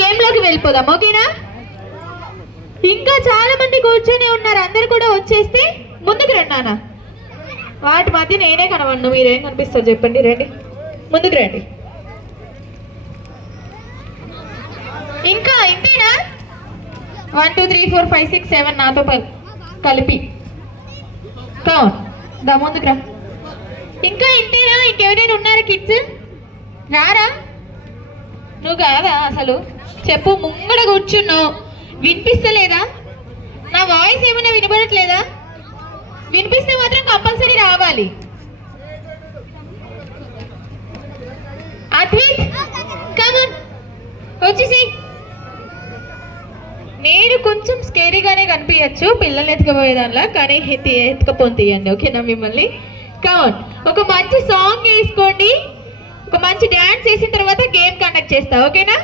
Game లోకి వెళ్ళిపోదాం, ఓకేనా? ఇంకా చాలా మంది కూర్చొని ఉన్నారు, అందరు కూడా వచ్చేస్తే ముందుకు రండి నాన్న. వాటి మధ్య నేనే కనబడను, మీరేం కనిపిస్తారు చెప్పండి, రండి ముందుకు రండి. ఇంకా ఇంతేనా? 1 2 3 4 5 6 7 నాతో కలిపి దా ముందుకు రా. ఇంకా ఇంతేనా? ఇంకెవరైనా ఉన్నారా కిడ్స్? రారా? నువ్వు కాదా అసలు? చెప్పు, ముంగడ కూర్చున్నావు, వినిపిస్తలేదా? నా వాయిస్ ఏమైనా వినపడట్లేదా? వినిపిస్తే మాత్రం కంపల్సరీ రావాలి. అద్విత్ కమన్ వచ్చేసి. నేను కొంచెం స్కేరీగానే కనిపించచ్చు పిల్లల్ని ఎత్తుకపోయేదానిలా, కానీ ఎత్తుకపోని తీయండి, ఓకేనా? మిమ్మల్ని కమన్. ఒక మంచి సాంగ్ వేసుకోండి, ఒక మంచి డ్యాన్స్ వేసిన తర్వాత గేమ్ కండక్ట్ చేస్తా, ఓకేనా?